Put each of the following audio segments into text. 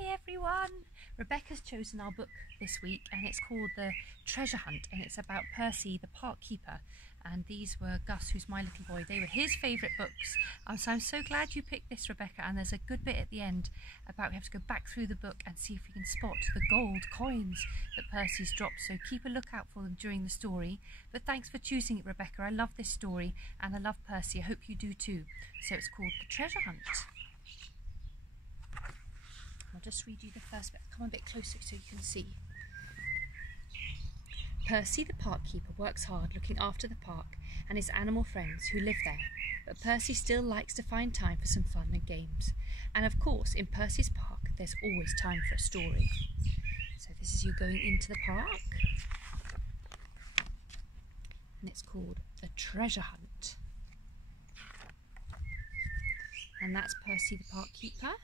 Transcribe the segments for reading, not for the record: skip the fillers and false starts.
Hi everyone! Rebecca's chosen our book this week and it's called The Treasure Hunt and it's about Percy the Park Keeper, and these were Gus, who's my little boy. They were his favourite books. So I'm so glad you picked this, Rebecca, and there's a good bit at the end about we have to go back through the book and see if we can spot the gold coins that Percy's dropped, so keep a lookout for them during the story. But thanks for choosing it, Rebecca. I love this story and I love Percy. I hope you do too. So it's called The Treasure Hunt. I'll just read you the first bit. Come a bit closer so you can see. Percy the Park Keeper works hard looking after the park and his animal friends who live there, but Percy still likes to find time for some fun and games. And of course, in Percy's park, there's always time for a story. So this is you going into the park, and it's called The Treasure Hunt. And that's Percy the Park Keeper.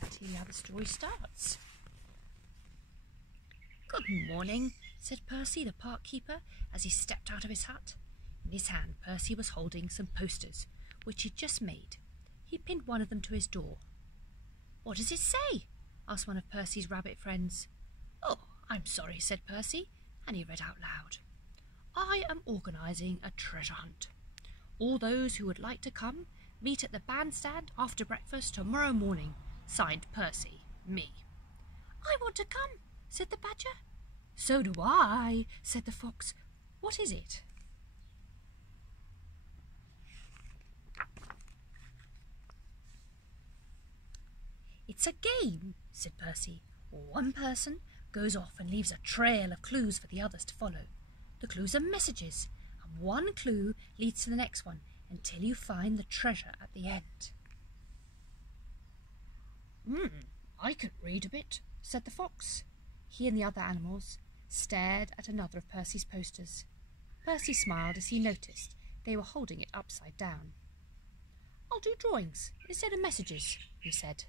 And here how the story starts. Good morning, said Percy the Park Keeper as he stepped out of his hut. In his hand, Percy was holding some posters, which he'd just made. He pinned one of them to his door. What does it say? Asked one of Percy's rabbit friends. Oh, I'm sorry, said Percy, and he read out loud. I am organising a treasure hunt. All those who would like to come, meet at the bandstand after breakfast tomorrow morning. Signed Percy, me. I want to come, said the badger. So do I, said the fox. What is it? It's a game, said Percy. One person goes off and leaves a trail of clues for the others to follow. The clues are messages, and one clue leads to the next one until you find the treasure at the end. I could read a bit, said the fox. He and the other animals stared at another of Percy's posters. Percy smiled as he noticed they were holding it upside down. I'll do drawings instead of messages, he said.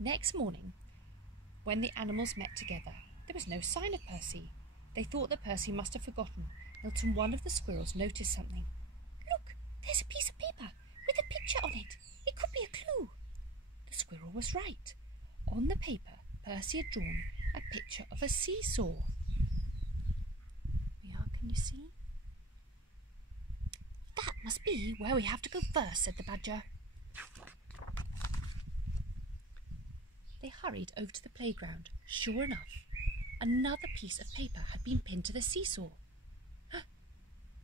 Next morning, when the animals met together, there was no sign of Percy. They thought that Percy must have forgotten until one of the squirrels noticed something. Look, there's a piece of paper with a picture on it. It could be a clue. The squirrel was right. On the paper, Percy had drawn a picture of a seesaw. Can you see? That must be where we have to go first, said the badger. They hurried over to the playground. Sure enough, another piece of paper had been pinned to the seesaw.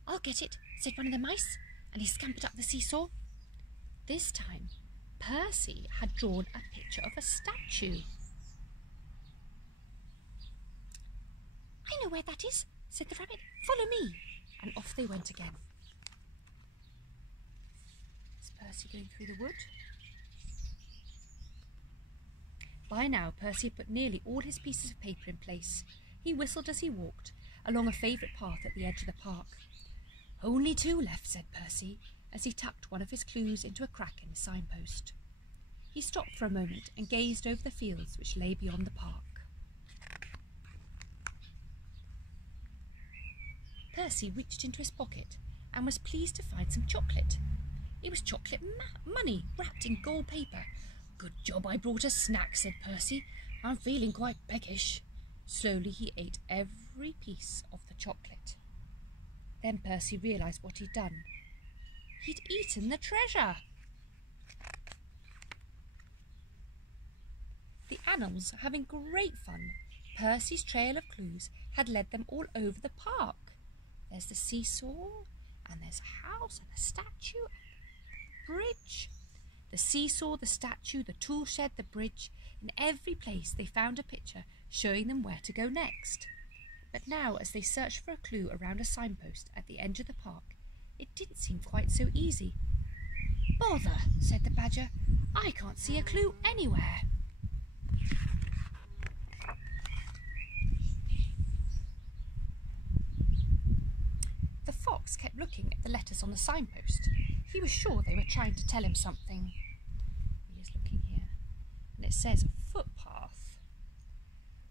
I'll get it, said one of the mice, and he scampered up the seesaw. This time, Percy had drawn a picture of a statue. I know where that is, said the rabbit. Follow me. And off they went again. Is Percy going through the wood? By now, Percy had put nearly all his pieces of paper in place. He whistled as he walked along a favourite path at the edge of the park. Only 2 left, said Percy, as he tucked one of his clues into a crack in the signpost. He stopped for a moment and gazed over the fields which lay beyond the park. Percy reached into his pocket and was pleased to find some chocolate. It was chocolate money wrapped in gold paper. Good job I brought a snack, said Percy. I'm feeling quite peckish. Slowly he ate every piece of the chocolate. Then Percy realised what he'd done. He'd eaten the treasure. The animals were having great fun. Percy's trail of clues had led them all over the park. There's the seesaw, and there's a house, and a statue, and a bridge. The seesaw, the statue, the tool shed, the bridge. In every place they found a picture showing them where to go next. But now, as they searched for a clue around a signpost at the edge of the park, it didn't seem quite so easy. Bother, said the badger. I can't see a clue anywhere. The fox kept looking at the letters on the signpost. He was sure they were trying to tell him something. He is looking here, and it says footpath.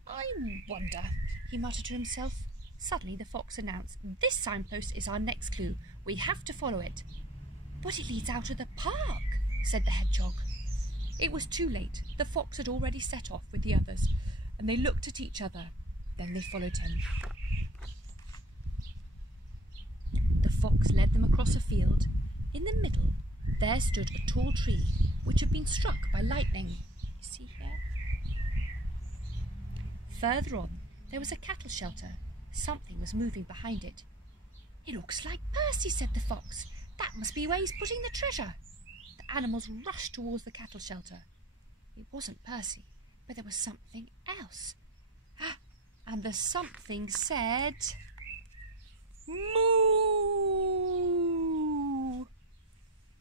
I wonder, he muttered to himself, Suddenly the fox announced, "This signpost is our next clue. We have to follow it." "But it leads out of the park," said the hedgehog. It was too late. The fox had already set off with the others, and they looked at each other. Then they followed him. The fox led them across a field. In the middle, there stood a tall tree, which had been struck by lightning. You see here? Further on, there was a cattle shelter. Something was moving behind it. "It looks like Percy," said the fox. "That must be where he's putting the treasure." The animals rushed towards the cattle shelter. It wasn't Percy, but there was something else. And the something said, "Moo!"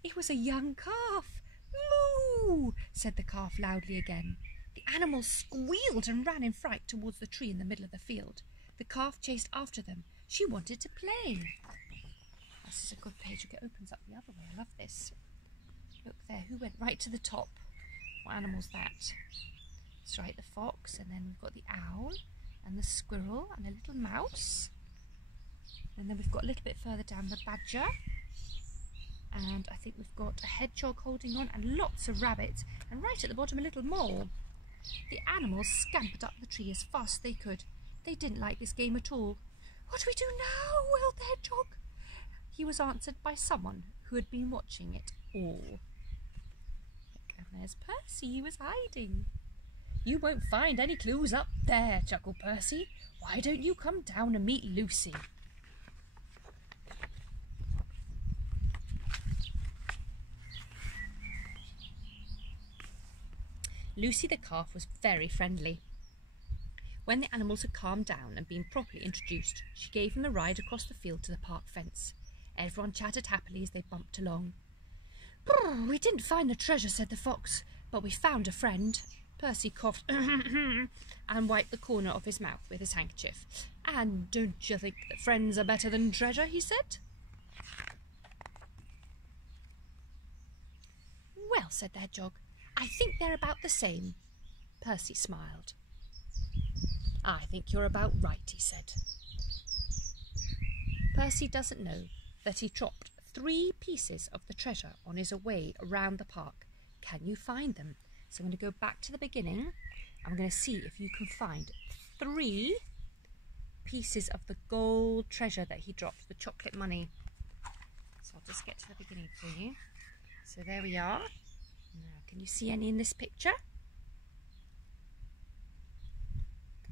It was a young calf. "Moo!" said the calf loudly again. The animals squealed and ran in fright towards the tree in the middle of the field. The calf chased after them. She wanted to play. This is a good page. It opens up the other way. I love this. Look there. Who went right to the top? What animal's that? That's right, the fox. And then we've got the owl and the squirrel and a little mouse. And then we've got a little bit further down the badger. And I think we've got a hedgehog holding on and lots of rabbits. And right at the bottom, a little mole. The animals scampered up the tree as fast as they could. They didn't like this game at all. "What do we do now?" wailed the hedgehog. He was answered by someone who had been watching it all. Look, and there's Percy. He was hiding. "You won't find any clues up there," chuckled Percy. "Why don't you come down and meet Lucy?" Lucy the calf was very friendly. When the animals had calmed down and been properly introduced, she gave them a ride across the field to the park fence. Everyone chattered happily as they bumped along. "We didn't find the treasure," said the fox, "but we found a friend." Percy coughed and wiped the corner of his mouth with his handkerchief. "And don't you think that friends are better than treasure?" he said. "Well," said the hedgehog, "I think they're about the same." Percy smiled. "I think you're about right," he said. Percy doesn't know that he dropped 3 pieces of the treasure on his way around the park. Can you find them? So I'm going to go back to the beginning. I'm going to see if you can find 3 pieces of the gold treasure that he dropped, the chocolate money. So I'll just get to the beginning for you. So there we are. Now, can you see any in this picture?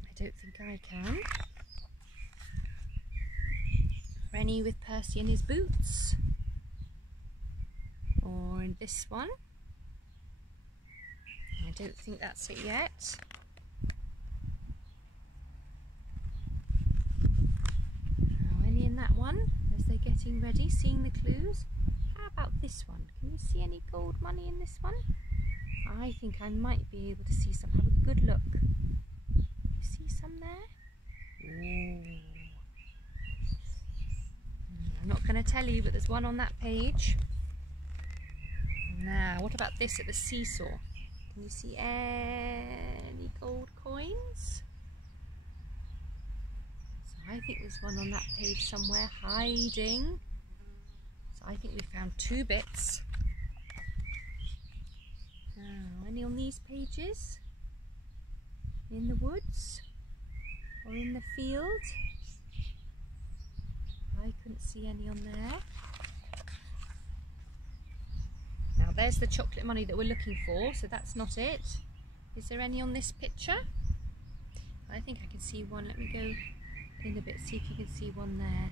I don't think I can. Or any with Percy in his boots? Or in this one? I don't think that's it yet. Now, any in that one as they're getting ready, seeing the clues? How about this one? Can you see any gold money in this one? I think I might be able to see some. Have a good look. You see some there? Ooh. I'm not going to tell you, but there's one on that page. Now, what about this at the seesaw? Can you see any gold coins? So I think there's one on that page somewhere hiding. So I think we found 2 bits. Now, any on these pages? In the woods? Or in the field? I couldn't see any on there. Now there's the chocolate money that we're looking for, so that's not it. Is there any on this picture? I think I can see one. Let me go in a bit, see if you can see one there.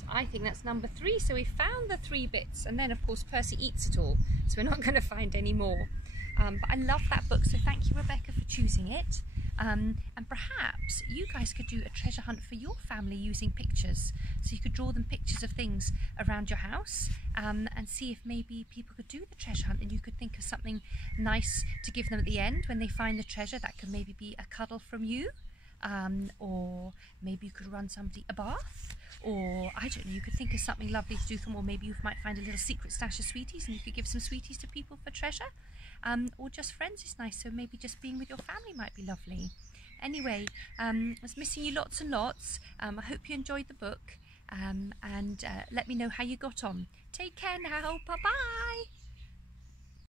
So I think that's number 3, so we found the 3 bits, and then of course Percy eats it all, so we're not going to find any more. But I love that book, so thank you, Rebecca, for choosing it. And perhaps you guys could do a treasure hunt for your family using pictures. So you could draw them pictures of things around your house and see if maybe people could do the treasure hunt, and you could think of something nice to give them at the end when they find the treasure. That could maybe be a cuddle from you, or maybe you could run somebody a bath, or I don't know, you could think of something lovely to do for them, or maybe you might find a little secret stash of sweeties and you could give some sweeties to people for treasure. Or just friends is nice, so maybe just being with your family might be lovely. Anyway, I was missing you lots and lots. I hope you enjoyed the book, and let me know how you got on. Take care now. Bye-bye.